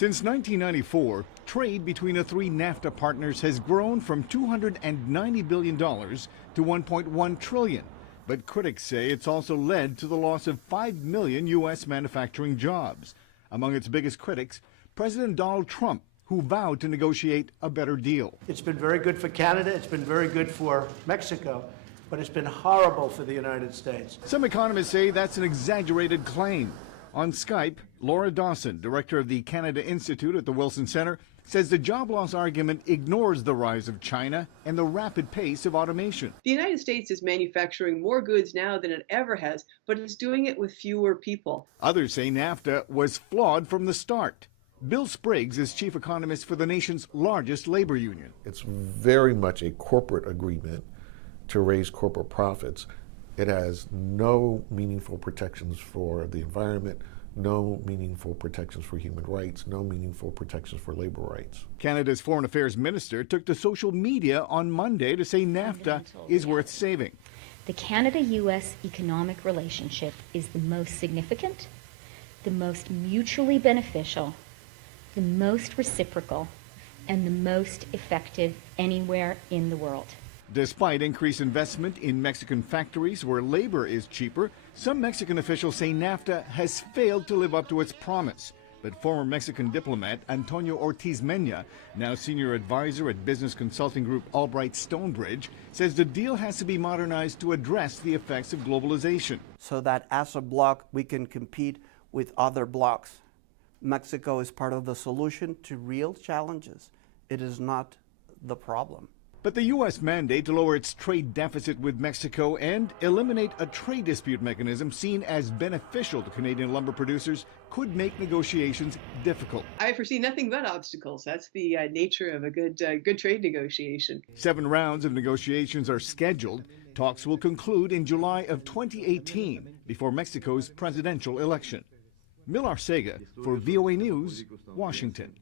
Since 1994, trade between the three NAFTA partners has grown from $290 billion to $1.1 trillion. But critics say it's also led to the loss of 5 million U.S. manufacturing jobs. Among its biggest critics, President Donald Trump, who vowed to negotiate a better deal. It's been very good for Canada, it's been very good for Mexico, but it's been horrible for the United States. Some economists say that's an exaggerated claim. On Skype, Laura Dawson, director of the Canada Institute at the Wilson Center, says the job loss argument ignores the rise of China and the rapid pace of automation. The United States is manufacturing more goods now than it ever has, but it's doing it with fewer people. Others say NAFTA was flawed from the start. Bill Spriggs is chief economist for the nation's largest labor union. It's very much a corporate agreement to raise corporate profits. It has no meaningful protections for the environment, no meaningful protections for human rights, no meaningful protections for labor rights. Canada's foreign affairs minister took to social media on Monday to say NAFTA is worth saving. The Canada-U.S. economic relationship is the most significant, the most mutually beneficial, the most reciprocal, and the most effective anywhere in the world. Despite increased investment in Mexican factories where labor is cheaper, some Mexican officials say NAFTA has failed to live up to its promise. But former Mexican diplomat Antonio Ortiz Mena, now senior advisor at business consulting group Albright Stonebridge, says the deal has to be modernized to address the effects of globalization. So that as a bloc we can compete with other blocs. Mexico is part of the solution to real challenges. It is not the problem. But the U.S. mandate to lower its trade deficit with Mexico and eliminate a trade dispute mechanism seen as beneficial to Canadian lumber producers could make negotiations difficult. I foresee nothing but obstacles. That's the nature of a good trade negotiation. 7 rounds of negotiations are scheduled. Talks will conclude in July of 2018 before Mexico's presidential election. Mil Arcega for VOA News, Washington.